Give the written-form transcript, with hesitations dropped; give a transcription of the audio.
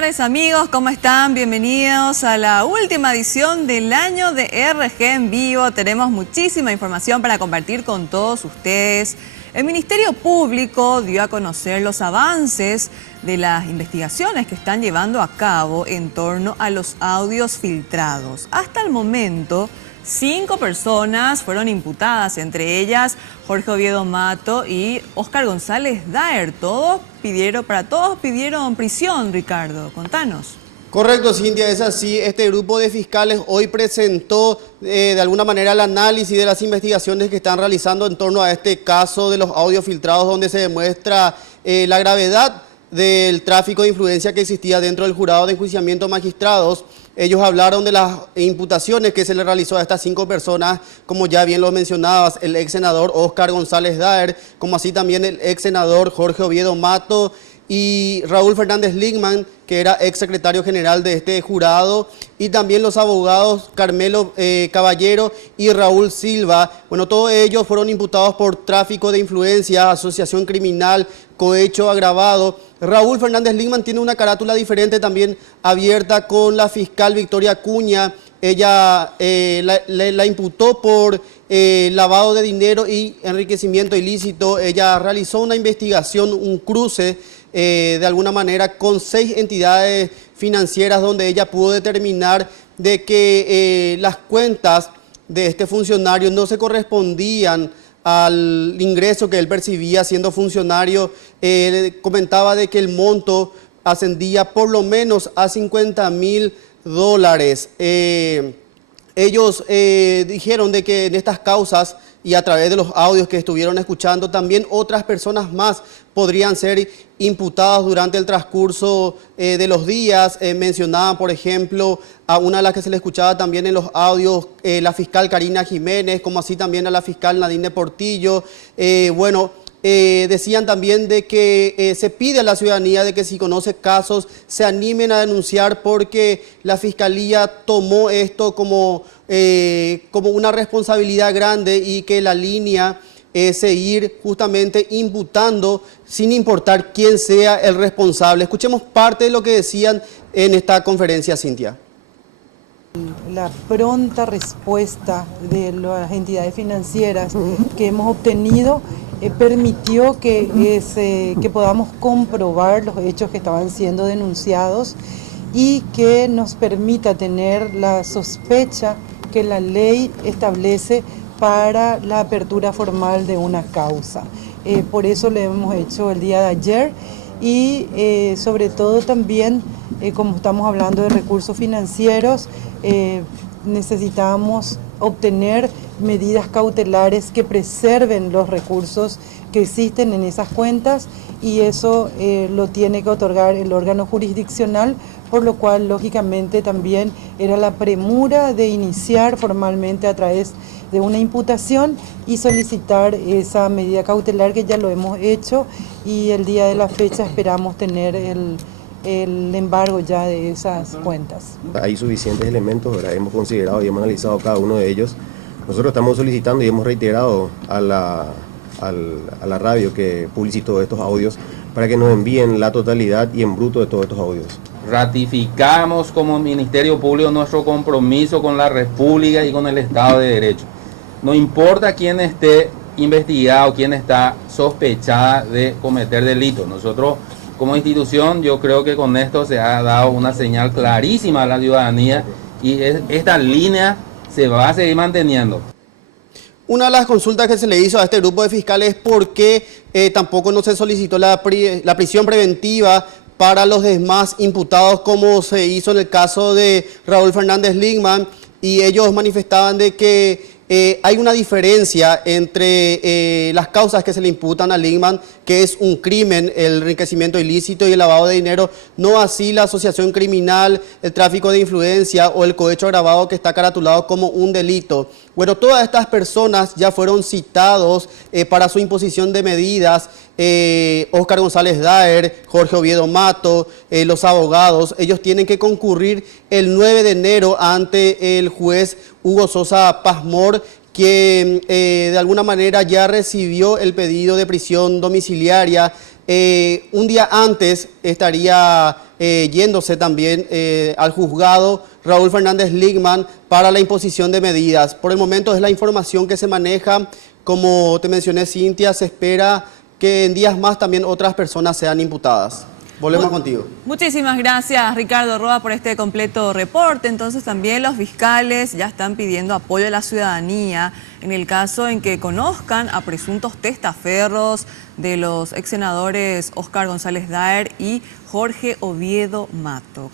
tardes amigos, ¿cómo están? Bienvenidos a la última edición del año de RG en vivo. Tenemos muchísima información para compartir con todos ustedes. El Ministerio Público dio a conocer los avances de las investigaciones que están llevando a cabo en torno a los audios filtrados. Hasta el momento, 5 personas fueron imputadas, entre ellas Jorge Oviedo Mato y Óscar González Daer. Todos pidieron prisión, Ricardo. Contanos. Correcto, Cintia, es así. Este grupo de fiscales hoy presentó de alguna manera el análisis de las investigaciones que están realizando en torno a este caso de los audios filtrados, donde se demuestra la gravedad del tráfico de influencia que existía dentro del jurado de enjuiciamiento de magistrados. Ellos hablaron de las imputaciones que se le realizó a estas 5 personas, como ya bien lo mencionabas, el ex senador Óscar González Daer, como así también el ex senador Jorge Oviedo Mato y Raúl Fernández Ligman, que era ex secretario general de este jurado, y también los abogados Carmelo Caballero y Raúl Silva. Bueno, todos ellos fueron imputados por tráfico de influencia, asociación criminal, cohecho agravado. Raúl Fernández Ligman tiene una carátula diferente también abierta con la fiscal Victoria Acuña. Ella la imputó por lavado de dinero y enriquecimiento ilícito. Ella realizó una investigación, un cruce de alguna manera con 6 entidades financieras, donde ella pudo determinar de que las cuentas de este funcionario no se correspondían al ingreso que él percibía siendo funcionario. Comentaba de que el monto ascendía por lo menos a $50.000. Ellos dijeron de que en estas causas y a través de los audios que estuvieron escuchando, también otras personas más podrían ser imputadas durante el transcurso de los días. Mencionaban, por ejemplo, a una de las que se le escuchaba también en los audios, la fiscal Karina Jiménez, como así también a la fiscal Nadine Portillo. Decían también de que se pide a la ciudadanía de que si conoce casos se animen a denunciar, porque la Fiscalía tomó esto como una responsabilidad grande, y que la línea es seguir justamente imputando sin importar quién sea el responsable. Escuchemos parte de lo que decían en esta conferencia, Cintia. La pronta respuesta de las entidades financieras que hemos obtenido permitió que podamos comprobar los hechos que estaban siendo denunciados, y que nos permita tener la sospecha que la ley establece para la apertura formal de una causa. Por eso lo hemos hecho el día de ayer, y sobre todo también, como estamos hablando de recursos financieros, necesitamos obtener medidas cautelares que preserven los recursos que existen en esas cuentas, y eso lo tiene que otorgar el órgano jurisdiccional, por lo cual lógicamente también era la premura de iniciar formalmente a través de una imputación y solicitar esa medida cautelar, que ya lo hemos hecho, y el día de la fecha esperamos tener el embargo ya de esas cuentas. Hay suficientes elementos, ¿verdad? Hemos considerado y hemos analizado cada uno de ellos. Nosotros estamos solicitando y hemos reiterado a la radio que publicitó estos audios para que nos envíen la totalidad y en bruto de todos estos audios. Ratificamos como Ministerio Público nuestro compromiso con la República y con el Estado de Derecho. No importa quién esté investigado, quién está sospechada de cometer delitos. Nosotros, como institución, yo creo que con esto se ha dado una señal clarísima a la ciudadanía, y esta línea se va a seguir manteniendo. Una de las consultas que se le hizo a este grupo de fiscales es por qué tampoco no se solicitó la prisión preventiva para los demás imputados, como se hizo en el caso de Raúl Fernández Ligman, y ellos manifestaban de que hay una diferencia entre las causas que se le imputan a Ligman, que es un crimen, el enriquecimiento ilícito y el lavado de dinero, no así la asociación criminal, el tráfico de influencia o el cohecho agravado, que está caratulado como un delito. Bueno, todas estas personas ya fueron citados para su imposición de medidas. Óscar González Daer, Jorge Oviedo Mato, los abogados, ellos tienen que concurrir el 9 de enero ante el juez Hugo Sosa Pazmor, quien de alguna manera ya recibió el pedido de prisión domiciliaria. Un día antes estaría yéndose también al juzgado Raúl Fernández Ligman para la imposición de medidas. Por el momento es la información que se maneja. Como te mencioné, Cintia, se espera que en días más también otras personas sean imputadas. Volvemos contigo. Muchísimas gracias, Ricardo Roa, por este completo reporte. Entonces también los fiscales ya están pidiendo apoyo de la ciudadanía en el caso en que conozcan a presuntos testaferros de los ex senadores Óscar González Daer y Jorge Oviedo Mato.